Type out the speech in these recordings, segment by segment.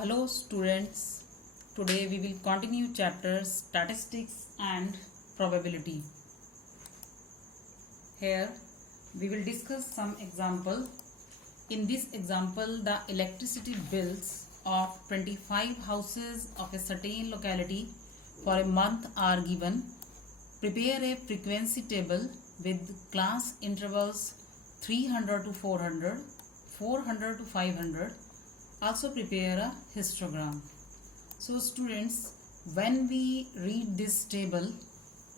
Hello students, today we will continue chapters statistics and probability. Here we will discuss some example. In this example, the electricity bills of 25 houses of a certain locality for a month are given. Prepare a frequency table with class intervals 300 to 400, 400 to 500. Also prepare a histogram. So students, when we read this table,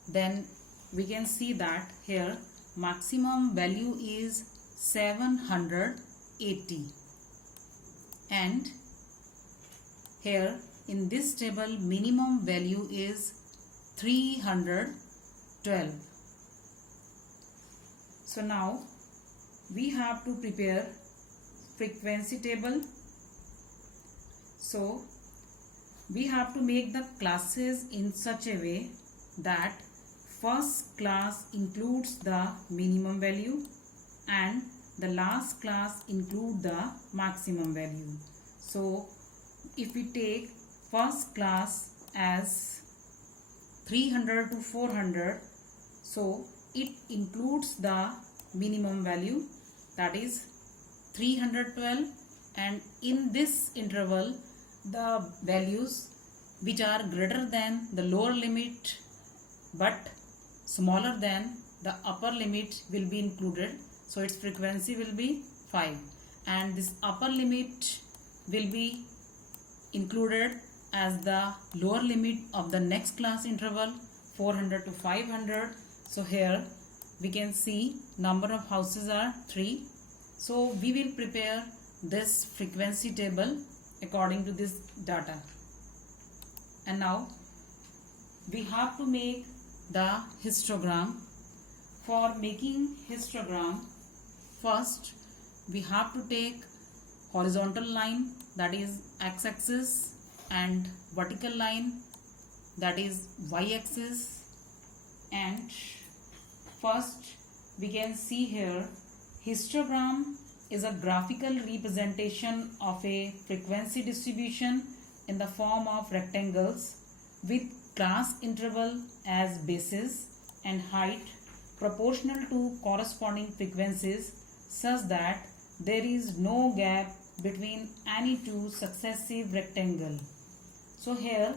then we can see that here maximum value is 780, and here in this table minimum value is 312. So now we have to prepare frequency table. So we have to make the classes in such a way that first class includes the minimum value and the last class include the maximum value. So if we take first class as 300 to 400, so it includes the minimum value, that is 312, and in this interval the values which are greater than the lower limit but smaller than the upper limit will be included. So its frequency will be 5, and this upper limit will be included as the lower limit of the next class interval 400 to 500. So here we can see number of houses are 3. So we will prepare this frequency table according to this data. And now we have to make the histogram. For making histogram, first we have to take horizontal line, that is x-axis, and vertical line, that is y-axis. And first we can see here histogram is a graphical representation of a frequency distribution in the form of rectangles with class interval as basis and height proportional to corresponding frequencies, such that there is no gap between any two successive rectangles. So here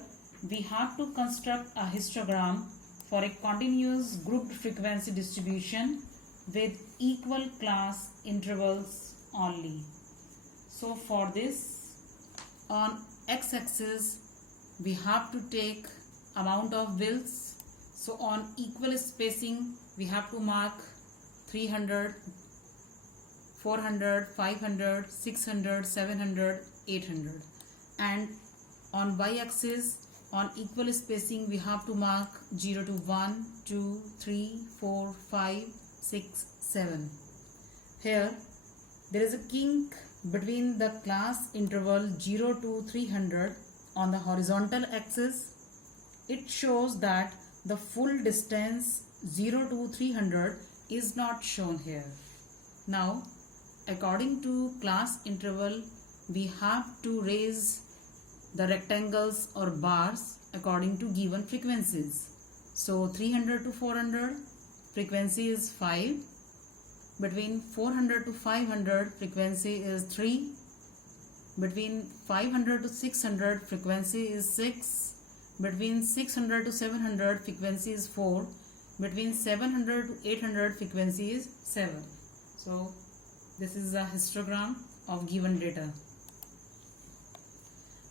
we have to construct a histogram for a continuous grouped frequency distribution with equal class intervals only. So for this, on x-axis we have to take amount of bills. So on equal spacing we have to mark 300, 400, 500, 600, 700, 800. And on y-axis on equal spacing we have to mark 0 to 1, 2, 3, 4, 5, 6, 7. Here there is a kink between the class interval 0 to 300 on the horizontal axis. It shows that the full distance 0 to 300 is not shown here. Now according to class interval we have to raise the rectangles or bars according to given frequencies. So 300 to 400 frequency is 5. Between 400 to 500 frequency is 3. Between 500 to 600 frequency is 6. Between 600 to 700 frequency is 4. Between 700 to 800 frequency is 7. So this is a histogram of given data.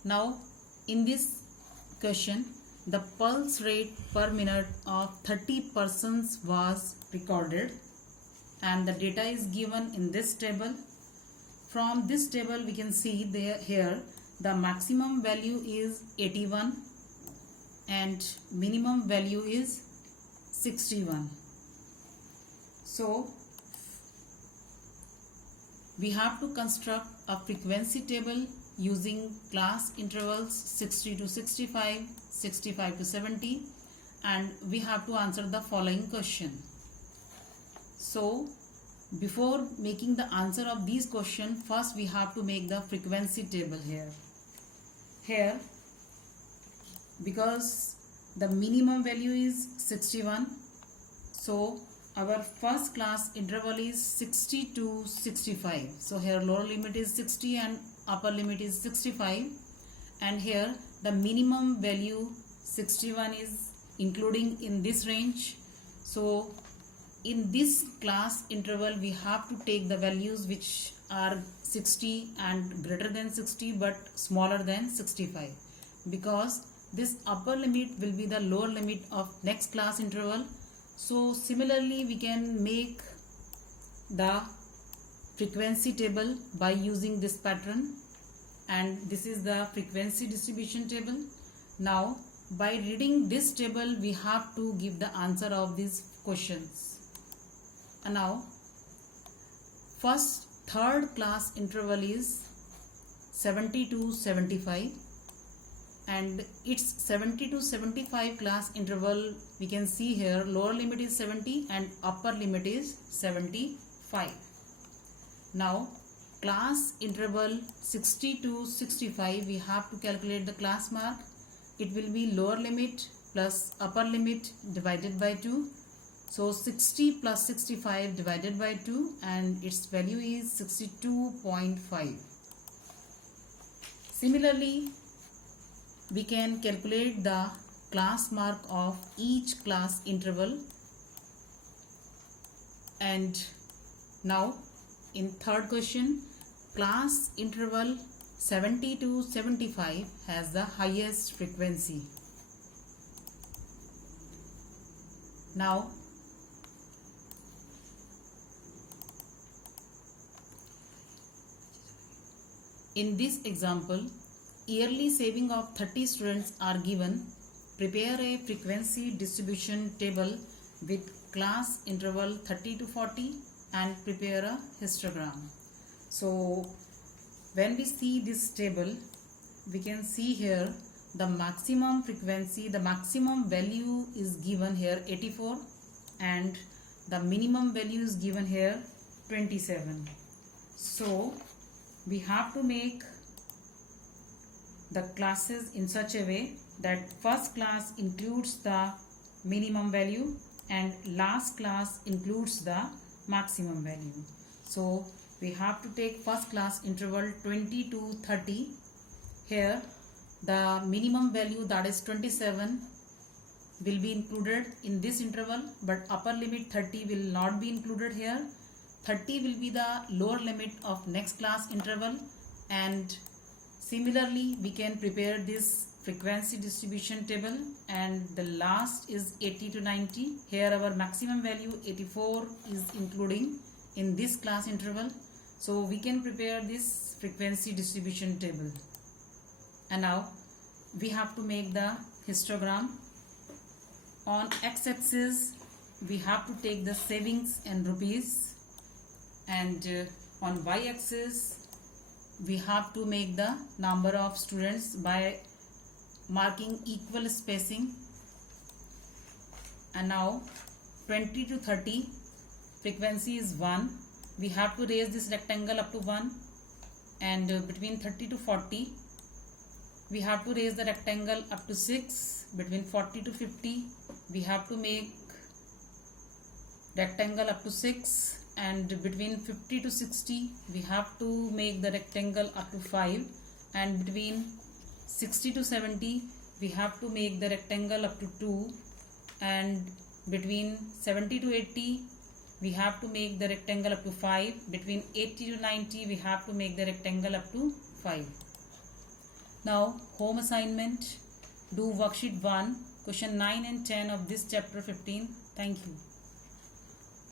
Now in this question the pulse rate per minute of 30 persons was recorded, and the data is given in this table. From this table we can see here the maximum value is 81 and minimum value is 61. So we have to construct a frequency table using class intervals 60 to 65, 65 to 70, and we have to answer the following question. So before making the answer of these questions, first we have to make the frequency table here. here, because the minimum value is 61, so our first class interval is 60 to 65. So here lower limit is 60 and upper limit is 65, and here the minimum value 61 is including in this range. So in this class interval we have to take the values which are 60 and greater than 60 but smaller than 65, because this upper limit will be the lower limit of next class interval. So similarly we can make the frequency table by using this pattern, and this is the frequency distribution table. Now by reading this table we have to give the answer of these questions. And now first third class interval is 70 to 75, and its 70 to 75 class interval we can see here lower limit is 70 and upper limit is 75. Now class interval 60 to 65 we have to calculate the class mark. It will be lower limit plus upper limit divided by 2. So 60 plus 65 divided by 2, and its value is 62.5. Similarly, we can calculate the class mark of each class interval. And now in third question, class interval 70 to 75 has the highest frequency. Now in this example, yearly saving of 30 students are given. Prepare a frequency distribution table with class interval 30 to 40 and prepare a histogram. So when we see this table, we can see here the maximum frequency, the maximum value is given here 84, and the minimum value is given here 27. So we have to make the classes in such a way that first class includes the minimum value and last class includes the maximum value. So we have to take first class interval 20 to 30. Here the minimum value, that is 27, will be included in this interval, but upper limit 30 will not be included here. 30 will be the lower limit of next class interval, and similarly we can prepare this frequency distribution table, and the last is 80 to 90. Here our maximum value 84 is including in this class interval, so we can prepare this frequency distribution table. And now we have to make the histogram. On x-axis we have to take the savings in rupees, and on y-axis we have to make the number of students by marking equal spacing. And now 20 to 30 frequency is 1. We have to raise this rectangle up to 1, and between 30 to 40 we have to raise the rectangle up to 6. Between 40 to 50 we have to make rectangle up to 6, and between 50 to 60 we have to make the rectangle up to 5, and between 60 to 70 we have to make the rectangle up to 2, and between 70 to 80 we have to make the rectangle up to 5. Between 80 to 90 we have to make the rectangle up to 5. Now home assignment, do worksheet 1, question 9 and 10 of this chapter 15. Thank you.